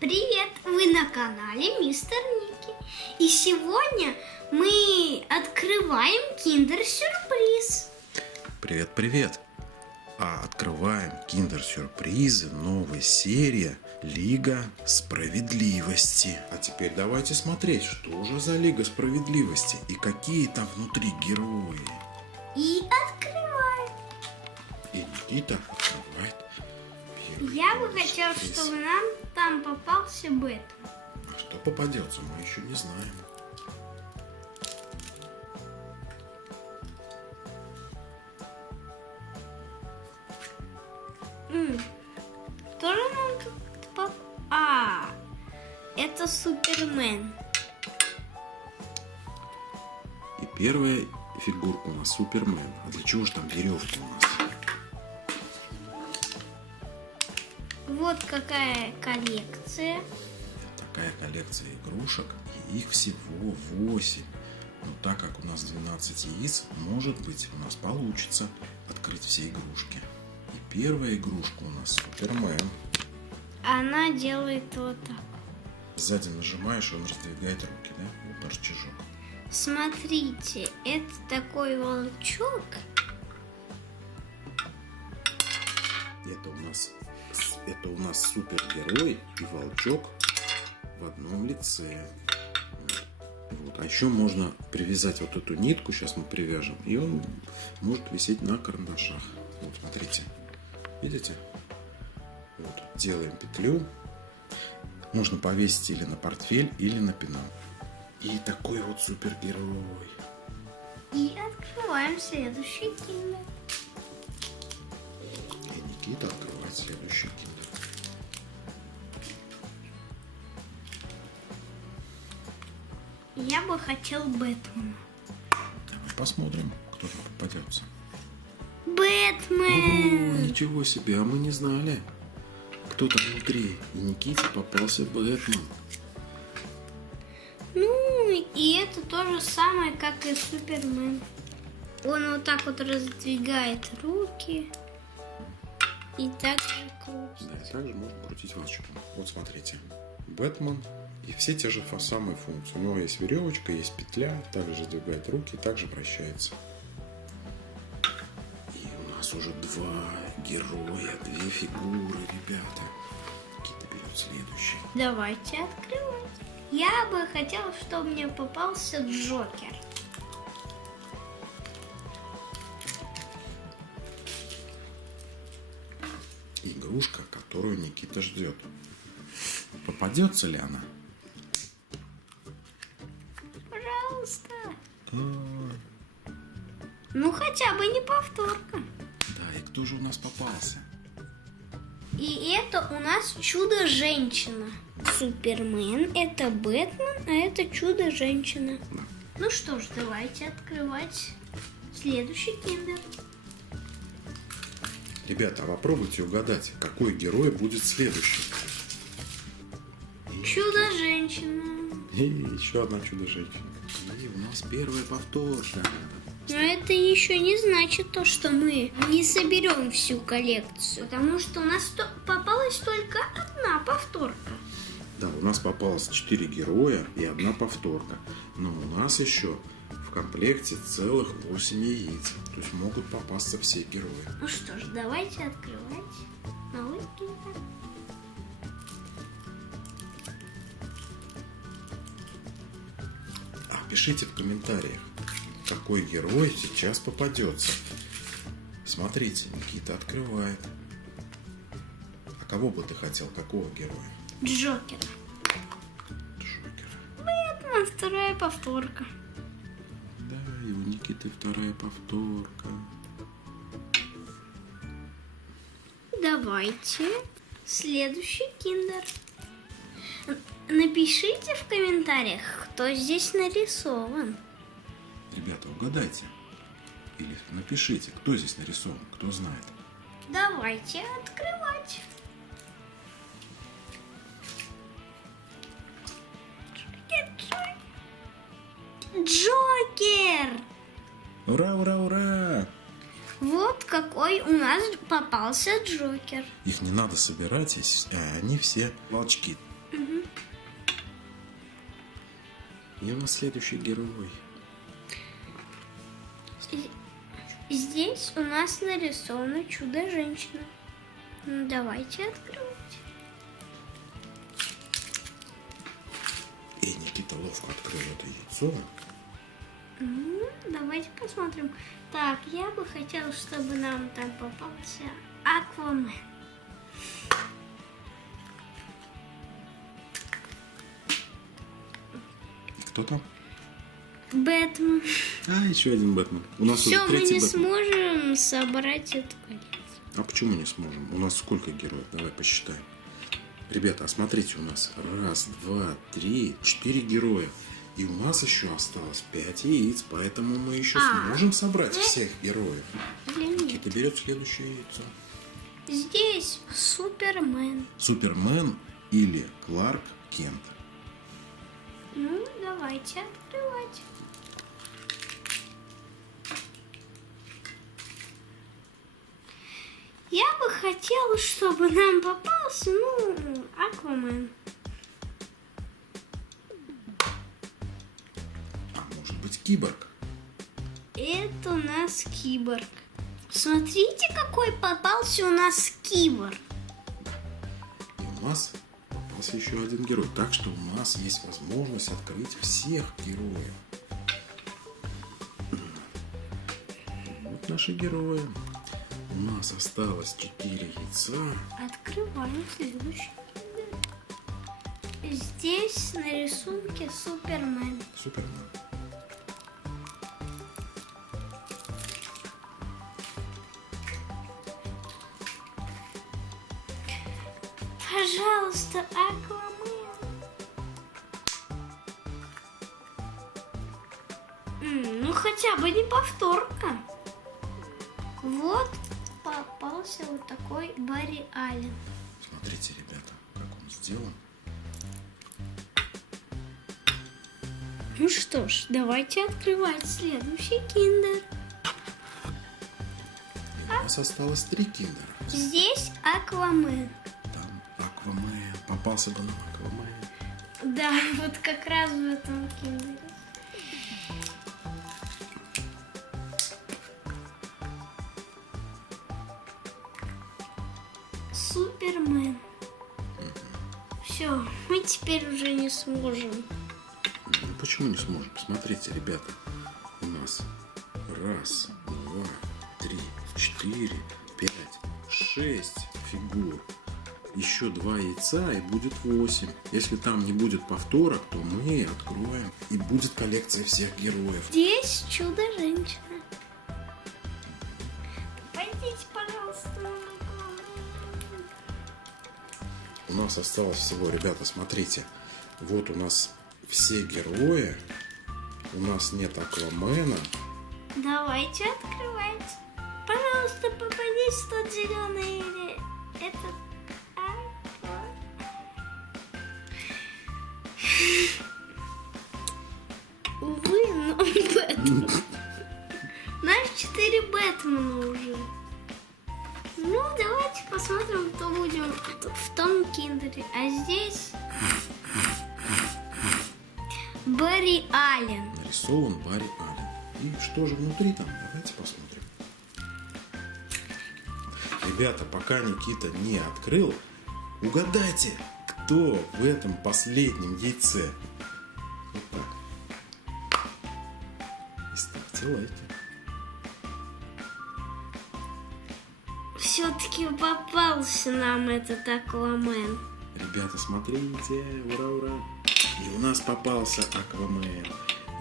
Привет! Вы на канале Мистер Ники. И сегодня мы открываем киндер-сюрприз. Привет! Открываем киндер-сюрпризы, новая серия Лига Справедливости. А теперь давайте смотреть, что же за Лига Справедливости и какие там внутри герои. И открываем. И Никита открывает. Я бы хотел, чтобы нам там попался Бэтмен. А что попадется, мы еще не знаем. Кто же нам тут это Супермен. И первая фигурка у нас Супермен. А для чего же там веревки у нас? Вот какая коллекция. Такая коллекция игрушек, и их всего 8. Но так как у нас 12 яиц, может быть, у нас получится открыть все игрушки. И первая игрушка у нас Супермен. Она делает вот так. Сзади нажимаешь, он раздвигает руки, да? Вот наш чижок. Смотрите, это такой волчок. Это у нас супергерой и волчок в одном лице. Вот. А еще можно привязать вот эту нитку, сейчас мы привяжем, и он может висеть на карандашах. Вот, смотрите. Видите? Вот. Делаем петлю. Можно повесить или на портфель, или на пенал. И такой вот супергерой. И открываем следующий киндер. И Никита открывает следующий киндер. Я бы хотел Бэтмена. Давай посмотрим, кто там попадется. Бэтмен! О, ничего себе, а мы не знали, кто там внутри. И Никите попался Бэтмен. Ну, и это то же самое, как и Супермен. Он вот так вот раздвигает руки. И так же крутит. Да, и также можно крутить волчком. Вот смотрите, Бэтмен и все те же самые функции. У него есть веревочка, есть петля, также сдвигает руки, также вращается. И у нас уже 2 героя, 2 фигуры, ребята. Никита берет следующий. Давайте открывать. Я бы хотела, чтобы мне попался Джокер. Игрушка, которую Никита ждет. Попадется ли она? Пожалуйста. Ну, хотя бы не повторка. Да, и кто же у нас попался? И это у нас Чудо-женщина. Супермен, это Бэтмен, а это Чудо-женщина. Да. Ну что ж, давайте открывать следующий киндер. Ребята, а попробуйте угадать, какой герой будет следующий. Чудо-женщина. И еще одна чудо-женщина. И у нас первая повторка. Но это еще не значит то, что мы не соберем всю коллекцию. Потому что у нас попалась только одна повторка. Да, у нас попалось 4 героя и 1 повторка. Но у нас еще в комплекте целых 8 яиц. То есть могут попасться все герои. Ну что ж, давайте открывать новый киндер. Пишите в комментариях, какой герой сейчас попадется. Смотрите, Никита открывает. А кого бы ты хотел? Какого героя? Джокера. Джокера. Бэтмен, вторая повторка. Да, и у Никиты 2-я повторка. Давайте следующий киндер. Напишите в комментариях, кто здесь нарисован. Ребята, угадайте. Или напишите, кто здесь нарисован, кто знает. Давайте открывать. Джокер! Ура, ура, ура! Вот какой у нас попался Джокер. Их не надо собирать, они все волчки. И у нас следующий герой. Здесь у нас нарисовано Чудо-женщина. Ну, давайте открывать. И Никита ловко открыл это яйцо. Давайте посмотрим. Так, я бы хотела, чтобы нам там попался Аквамен. И кто там? Бэтмен. А, еще один Бэтмен. У нас Все, уже мы третий не Бэтмен. сможем собрать эту коллекцию. А почему не сможем? У нас сколько героев? Давай посчитаем. Ребята, а смотрите, у нас 1, 2, 3, 4 героя. И у нас еще осталось 5 яиц, поэтому мы еще сможем собрать всех героев. Или нет? Никита берет следующее яйцо. Здесь Супермен. Супермен или Кларк Кент. Ну, давайте открывать. Я бы хотела, чтобы нам попался, Аквамен. А может быть Киборг? Это у нас Киборг. Смотрите, какой попался у нас Киборг. И у нас попался еще один герой. Так что у нас есть возможность открыть всех героев. Вот наши герои. У нас осталось 4 яйца. Открываем следующий. Здесь на рисунке Супермен. Супермен. Пожалуйста, Аквамен. Ну, хотя бы не повторка. Вот попался вот такой Барри Аллен. Смотрите, ребята, как он сделан. Ну что ж, давайте открывать следующий киндер. И у нас осталось 3 киндера. Здесь Аквамен. Там Аквамен. Попался бы нам Аквамен. Да, вот как раз в этом киндере. Супермен. Все, мы теперь уже не сможем. Ну, почему не сможем? Смотрите, ребята. У нас 1, 2, 3, 4, 5, 6 фигур. Еще 2 яйца и будет 8. Если там не будет повторок, то мы откроем и будет коллекция всех героев. Здесь Чудо-женщина. Пойдите, пожалуйста, на Аквамен. У нас осталось всего, ребята, смотрите. Вот у нас все герои. У нас нет Аквамена. Давайте открывать. Пожалуйста, попадись в тот зеленый или этот. Увы, но Бэтмен. Нас 4 Бэтмена уже. Ну, давайте посмотрим, кто будем в том киндере. А здесь Барри Аллен. Нарисован Барри Аллен. И что же внутри там? Давайте посмотрим. Ребята, пока Никита не открыл, угадайте, кто в этом последнем яйце. Вот так. И ставьте лайки. Все-таки попался нам этот Аквамен. Ребята, смотрите, ура, ура. И у нас попался Аквамен.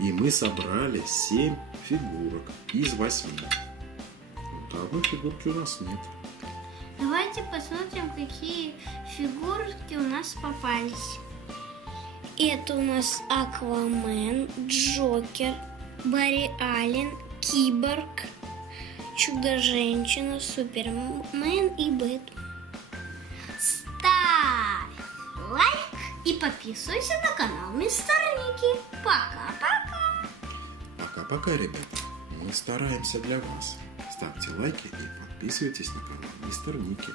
И мы собрали 7 фигурок из 8. Вот одной фигурки у нас нет. Давайте посмотрим, какие фигурки у нас попались. Это у нас Аквамен, Джокер, Барри Аллен, Киборг, Чудо-женщина, Супермен и Бэтмен. Ставь лайк и подписывайся на канал Мистер Ники. Пока-пока. Пока-пока, ребята. Мы стараемся для вас. Ставьте лайки и подписывайтесь на канал Мистер Ники.